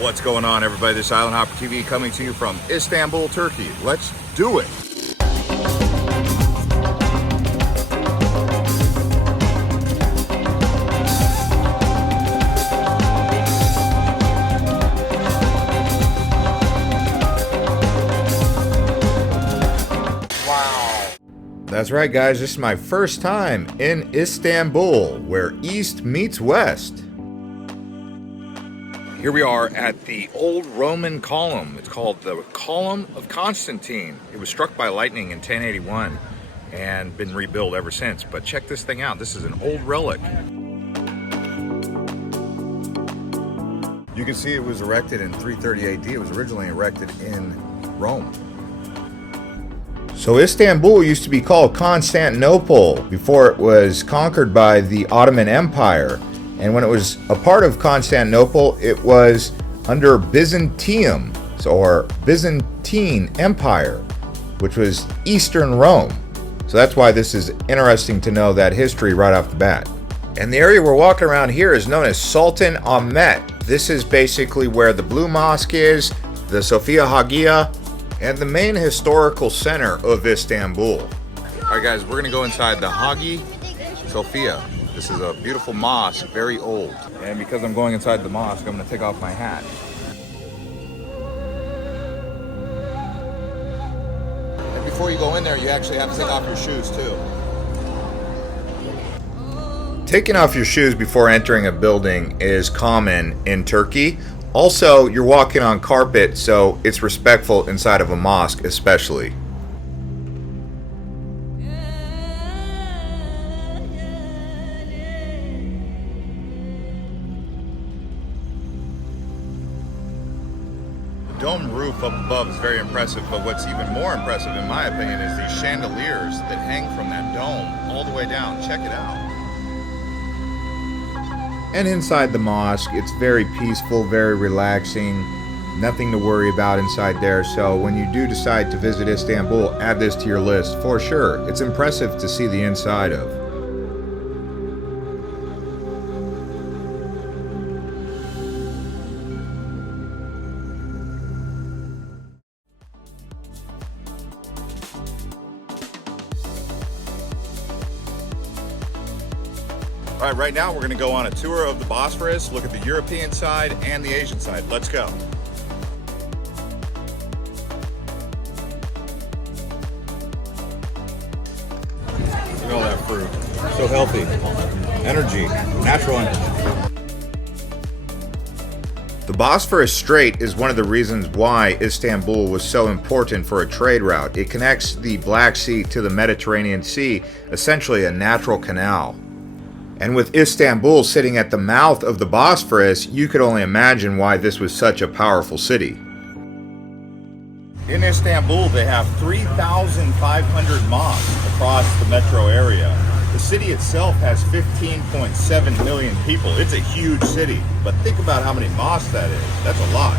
What's going on, everybody? This is Island Hopper TV coming to you from Istanbul, Turkey. Let's do it. Wow. That's right, guys. This is my first time in Istanbul, where East meets West. Here we are at the old Roman column. It's called the Column of Constantine. It was struck by lightning in 1081 and been rebuilt ever since. But check this thing out. This is an old relic. You can see it was erected in 330 AD. It was originally erected in Rome. So Istanbul used to be called Constantinople before it was conquered by the Ottoman Empire. And when it was a part of Constantinople, it was under Byzantium, or Byzantine Empire, which was Eastern Rome. So that's why this is interesting to know that history right off the bat. And the area we're walking around here is known as Sultan Ahmet. This is basically where the Blue Mosque is, the Sophia Hagia, and the main historical center of Istanbul. All right, guys, we're gonna go inside the Hagia Sophia. This is a beautiful mosque, very old. And because I'm going inside the mosque, I'm gonna take off my hat. And before you go in there, you actually have to take off your shoes too. Taking off your shoes before entering a building is common in Turkey. Also, you're walking on carpet, so it's respectful inside of a mosque especially. Dome roof up above is very impressive, but what's even more impressive in my opinion is these chandeliers that hang from that dome all the way down. Check it out. And inside the mosque, it's very peaceful, very relaxing, nothing to worry about inside there. So when you do decide to visit Istanbul, add this to your list for sure. It's impressive to see the inside of. All right, right now we're going to go on a tour of the Bosphorus, look at the European side and the Asian side. Let's go. Look at all that fruit. So healthy. Energy, natural energy. The Bosphorus Strait is one of the reasons why Istanbul was so important for a trade route. It connects the Black Sea to the Mediterranean Sea, essentially a natural canal. And with Istanbul sitting at the mouth of the Bosphorus, you could only imagine why this was such a powerful city. In Istanbul, they have 3,500 mosques across the metro area. The city itself has 15.7 million people. It's a huge city, but think about how many mosques that is. That's a lot.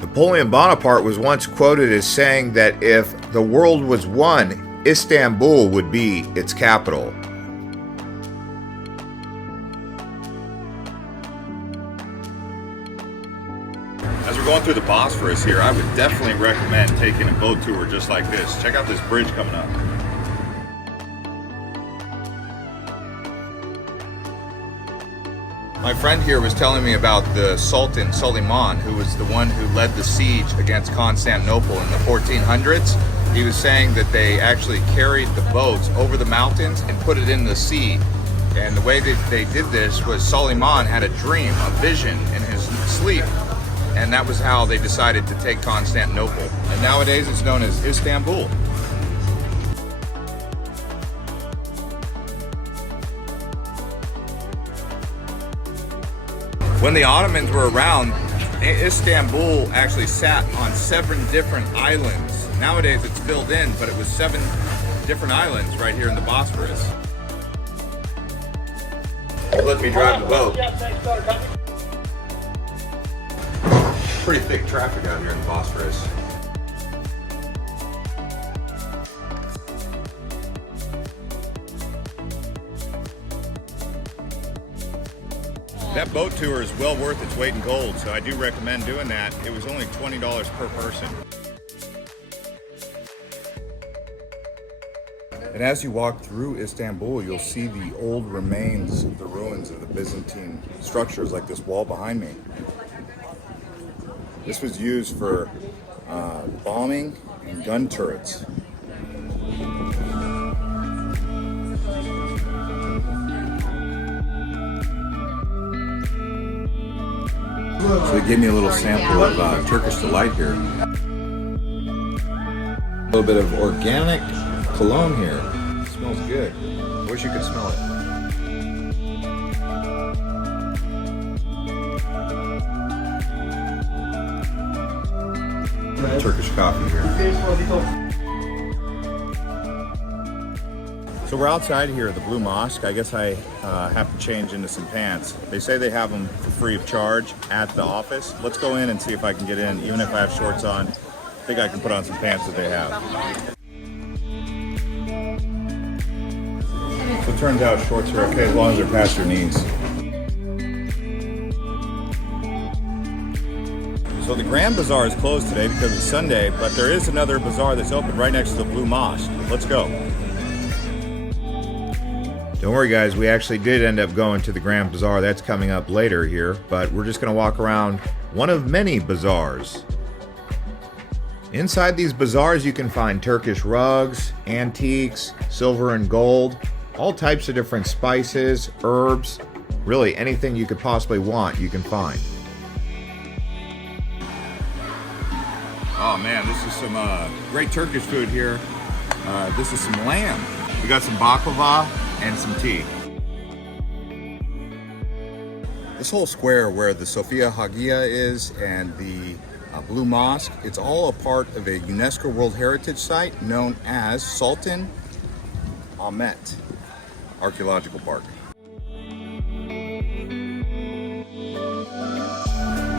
Napoleon Bonaparte was once quoted as saying that if the world was one, Istanbul would be its capital. As we're going through the Bosphorus here, I would definitely recommend taking a boat tour just like this. Check out this bridge coming up. My friend here was telling me about the Sultan Suleiman, who was the one who led the siege against Constantinople in the 1400s. He was saying that they actually carried the boats over the mountains and put it in the sea. And the way that they did this was Suleiman had a dream, a vision in his sleep. And that was how they decided to take Constantinople. And nowadays it's known as Istanbul. When the Ottomans were around, Istanbul actually sat on 7 different islands. Nowadays it's filled in, but it was 7 different islands right here in the Bosphorus. Let me drive the boat. Pretty thick traffic out here in the Bosphorus. That boat tour is well worth its weight in gold, so I do recommend doing that. It was only $20 per person. And as you walk through Istanbul, you'll see the old remains of the ruins of the Byzantine structures, like this wall behind me. This was used for bombing and gun turrets. So they gave me a little sample of Turkish delight here. A little bit of organic cologne here. It smells good. I wish you could smell it. Turkish coffee here. So we're outside here at the Blue Mosque. I guess I have to change into some pants. They say they have them for free of charge at the office. Let's go in and see if I can get in, even if I have shorts on. I think I can put on some pants that they have. So it turns out shorts are okay as long as they're past your knees. So the Grand Bazaar is closed today because it's Sunday, but there is another bazaar that's open right next to the Blue Mosque. Let's go. Don't worry guys, we actually did end up going to the Grand Bazaar. That's coming up later here, but we're just going to walk around one of many bazaars. Inside these bazaars you can find Turkish rugs, antiques, silver and gold, all types of different spices, herbs, really anything you could possibly want you can find. Oh man, this is some great Turkish food here. This is some lamb. We got some baklava and some tea. This whole square where the Sophia Hagia is and the Blue Mosque, it's all a part of a UNESCO World Heritage Site known as Sultan Ahmet Archaeological Park.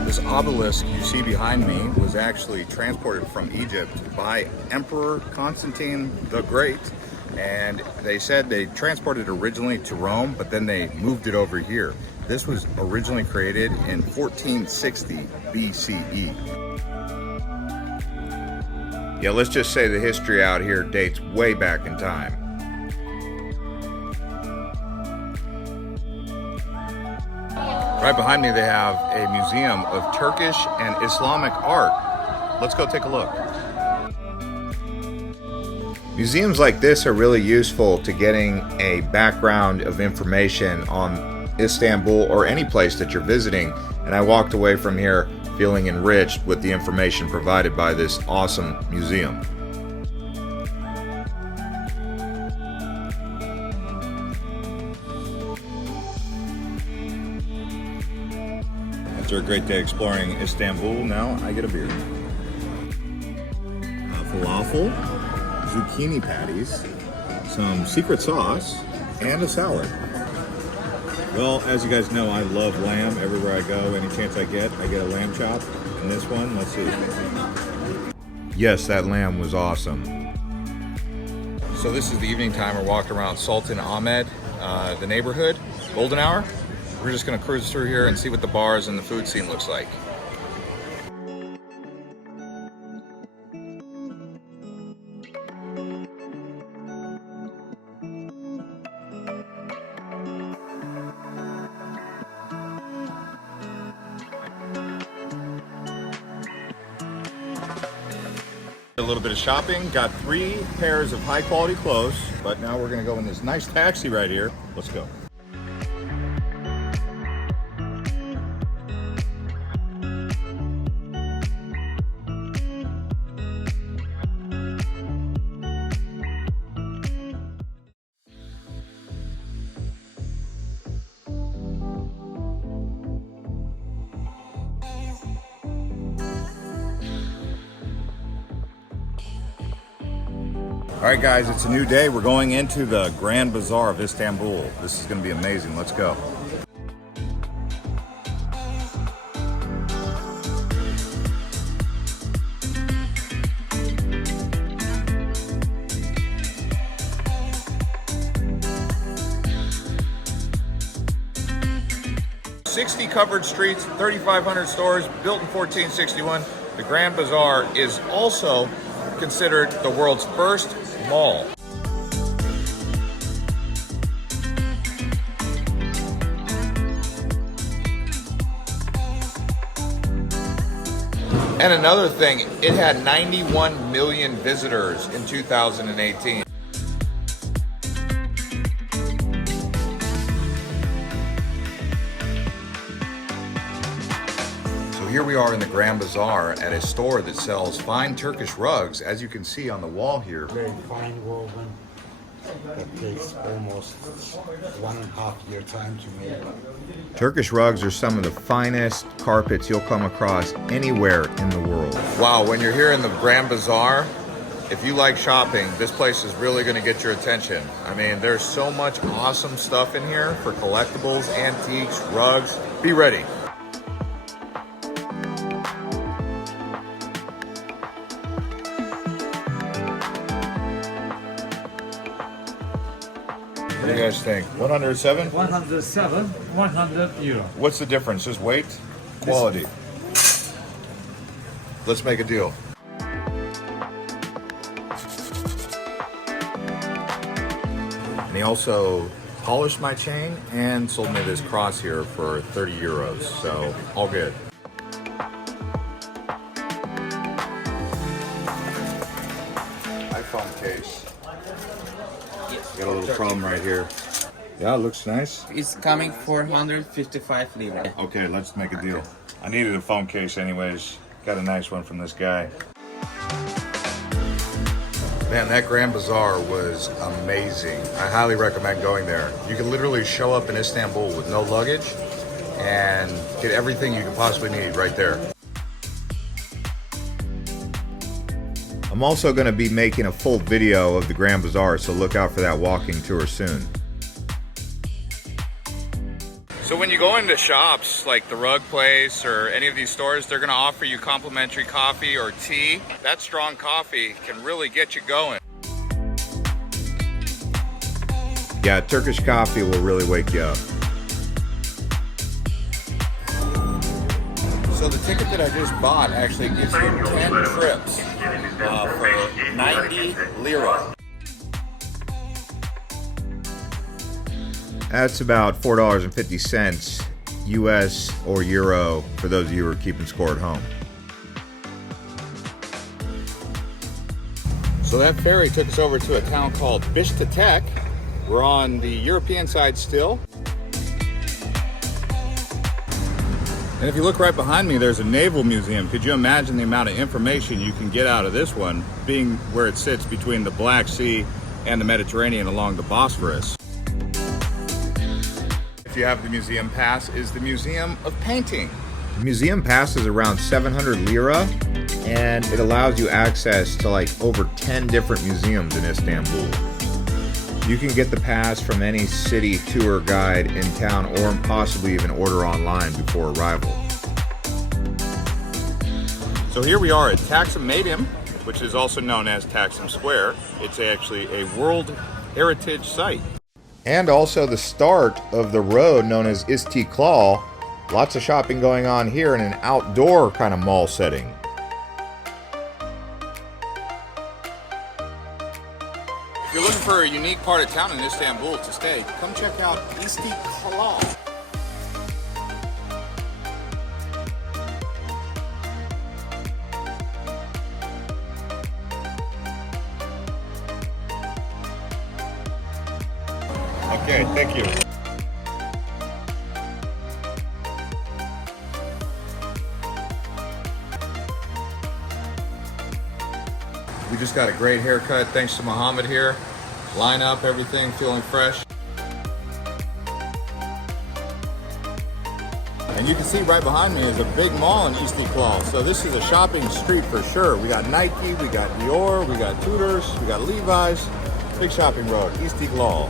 This obelisk you see behind me was actually transported from Egypt by Emperor Constantine the Great. And they said they transported it originally to Rome, but then they moved it over here. This was originally created in 1460 BCE. Yeah, let's just say the history out here dates way back in time. Right behind me they have a museum of Turkish and Islamic art. Let's go take a look. Museums like this are really useful to getting a background of information on Istanbul or any place that you're visiting, and I walked away from here feeling enriched with the information provided by this awesome museum. After a great day exploring Istanbul, now I get a beer. Falafel, zucchini patties, some secret sauce, and a salad. Well, as you guys know, I love lamb everywhere I go. Any chance I get a lamb chop. And this one, let's see. Yes, that lamb was awesome. So this is the evening time. We're walking around Sultan Ahmet, the neighborhood, golden hour. We're just gonna cruise through here and see what the bars and the food scene looks like. A little bit of shopping, got 3 pairs of high quality clothes, but now we're gonna go in this nice taxi right here. Let's go. All right, guys, it's a new day. We're going into the Grand Bazaar of Istanbul. This is going to be amazing. Let's go. 60 covered streets, 3,500 stores, built in 1461. The Grand Bazaar is also considered the world's first mall. And another thing, it had 91 million visitors in 2018. So here we are in the Grand Bazaar at a store that sells fine Turkish rugs, as you can see on the wall here. Very fine woven. That takes almost 1.5 year time to make. Turkish rugs are some of the finest carpets you'll come across anywhere in the world. Wow, when you're here in the Grand Bazaar, if you like shopping, this place is really going to get your attention. I mean, there's so much awesome stuff in here for collectibles, antiques, rugs. Be ready. What do you guys think? 107? 107, 100 euro. What's the difference? Just weight? Quality? Let's make a deal. And he also polished my chain and sold me this cross here for 30 euros. So, all good. iPhone case. Got a little problem right here. Yeah, it looks nice. It's coming 455 lira. Okay, let's make a deal. I needed a phone case anyways. Got a nice one from this guy. Man, that Grand Bazaar was amazing. I highly recommend going there. You can literally show up in Istanbul with no luggage and get everything you can possibly need right there. I'm also going to be making a full video of the Grand Bazaar, so look out for that walking tour soon. So when you go into shops like the rug place or any of these stores, they're going to offer you complimentary coffee or tea. That strong coffee can really get you going. Yeah, Turkish coffee will really wake you up. So the ticket that I just bought actually gives you 10 trips for 90 lira. That's about $4.50 US or Euro for those of you who are keeping score at home. So that ferry took us over to a town called Bishkek. We're on the European side still. And if you look right behind me, there's a naval museum. Could you imagine the amount of information you can get out of this one, being where it sits between the Black Sea and the Mediterranean along the Bosphorus? If you have the museum pass, is the Museum of Painting. The museum pass is around 700 lira, and it allows you access to like over 10 different museums in Istanbul. You can get the pass from any city tour guide in town or possibly even order online before arrival. So here we are at Taksim Meydan, which is also known as Taksim Square. It's actually a World Heritage Site. And also the start of the road known as Istiklal. Lots of shopping going on here in an outdoor kind of mall setting. If you're looking for a unique part of town in Istanbul to stay, come check out Istiklal. Okay, thank you. We just got a great haircut thanks to Muhammad here. Line up, everything, feeling fresh. And you can see right behind me is a big mall in Istiklal. So this is a shopping street for sure. We got Nike, we got Dior, we got Tudors, we got Levi's. Big shopping road, Istiklal.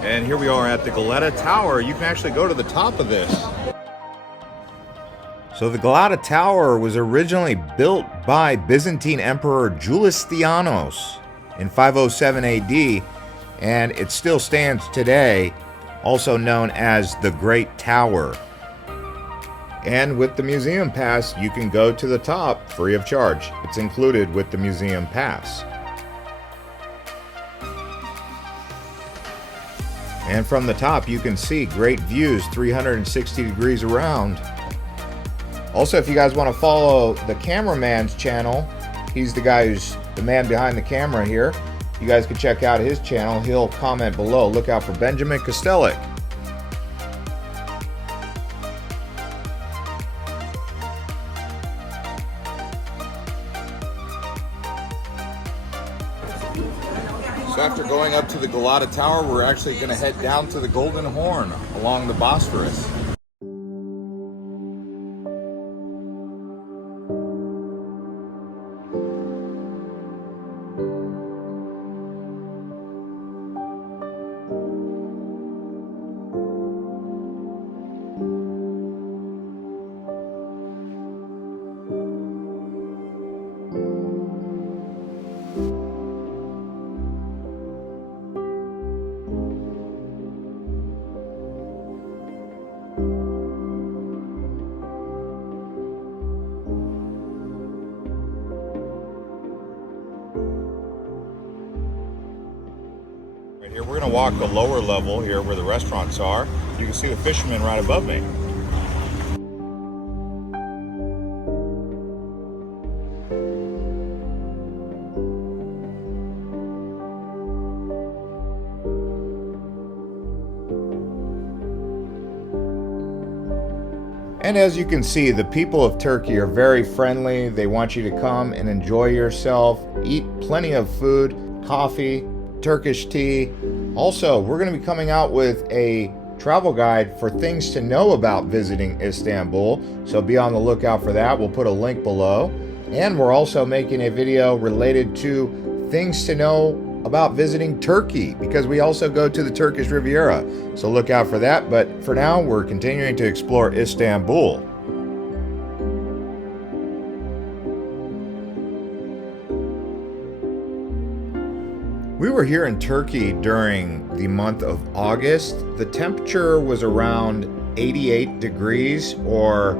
And here we are at the Galata Tower. You can actually go to the top of this. So the Galata Tower was originally built by Byzantine Emperor Justinianus in 507 AD, and it still stands today, also known as the Great Tower. And with the museum pass, you can go to the top free of charge. It's included with the museum pass. And from the top, you can see great views 360 degrees around. Also, if you guys want to follow the cameraman's channel, he's the guy who's the man behind the camera here. You guys can check out his channel. He'll comment below. Look out for Benjamin Kostelik. So after going up to the Galata Tower, we're actually going to head down to the Golden Horn along the Bosphorus. Here we're going to walk the lower level here where the restaurants are. You can see the fishermen right above me. And as you can see, the people of Turkey are very friendly. They want you to come and enjoy yourself, eat plenty of food, coffee, Turkish tea. Also, we're going to be coming out with a travel guide for things to know about visiting Istanbul, so be on the lookout for that. We'll put a link below. And we're also making a video related to things to know about visiting Turkey, because we also go to the Turkish Riviera, so look out for that. But for now, we're continuing to explore Istanbul. We were here in Turkey during the month of August. The temperature was around 88 degrees, or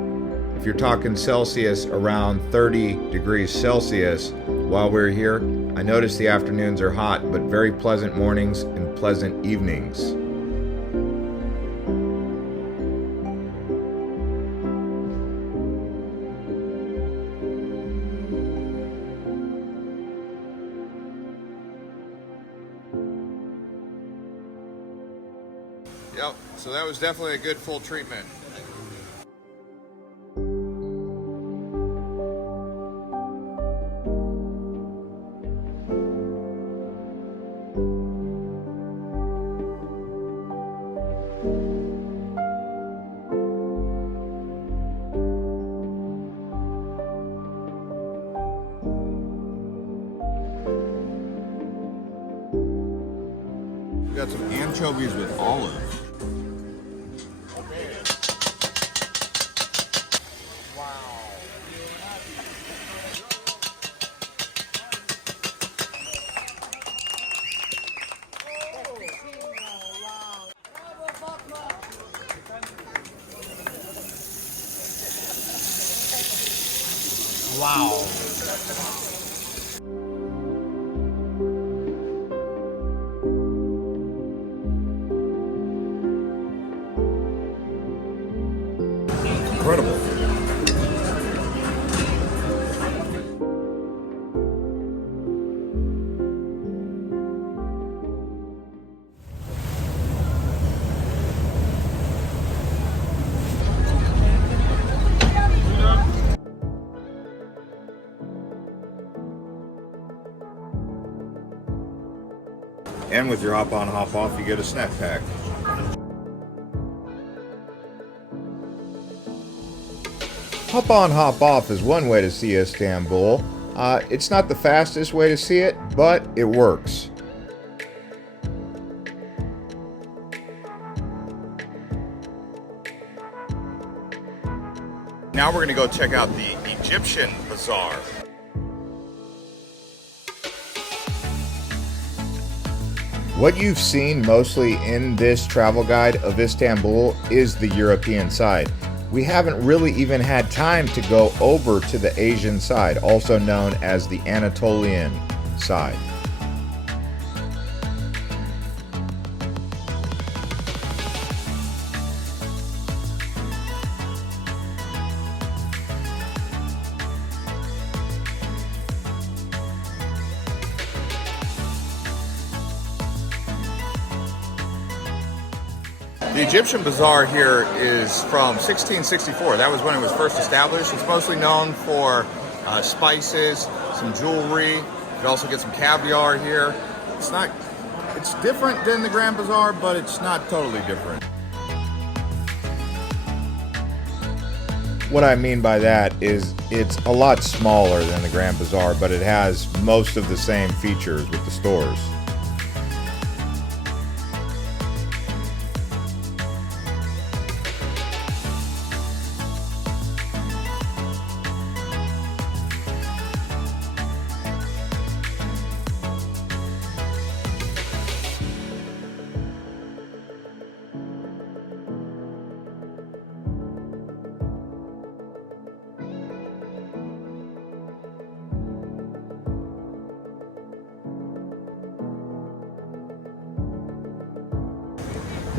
if you're talking Celsius, around 30 degrees Celsius while we were here. I noticed the afternoons are hot, but very pleasant mornings and pleasant evenings. Yep, so that was definitely a good full treatment. We got some anchovies with olives. Wow. Incredible. And with your hop on, hop off, you get a snack pack. Hop on, hop off is one way to see Istanbul. It's not the fastest way to see it, but it works. Now we're gonna go check out the Egyptian Bazaar. What you've seen mostly in this travel guide of Istanbul is the European side. We haven't really even had time to go over to the Asian side, also known as the Anatolian side. The Egyptian Bazaar here is from 1664. That was when it was first established. It's mostly known for spices, some jewelry. You can also get some caviar here. It's different than the Grand Bazaar, but it's not totally different. What I mean by that is it's a lot smaller than the Grand Bazaar, but it has most of the same features with the stores.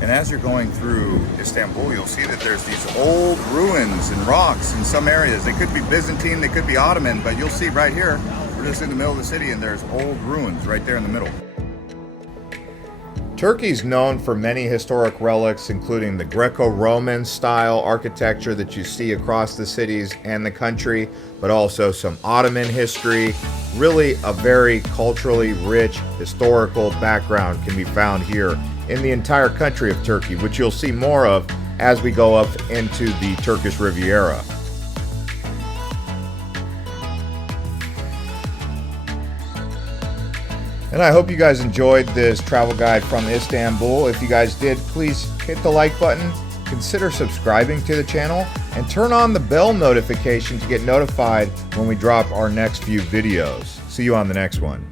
And as you're going through Istanbul, you'll see that there's these old ruins and rocks in some areas. They could be Byzantine, they could be Ottoman, but you'll see right here, we're just in the middle of the city and there's old ruins right there in the middle. Turkey's known for many historic relics, including the Greco-Roman style architecture that you see across the cities and the country, but also some Ottoman history. Really a very culturally rich historical background can be found here in the entire country of Turkey, which you'll see more of as we go up into the Turkish Riviera. And I hope you guys enjoyed this travel guide from Istanbul. If you guys did, please hit the like button, consider subscribing to the channel, and turn on the bell notification to get notified when we drop our next few videos. See you on the next one.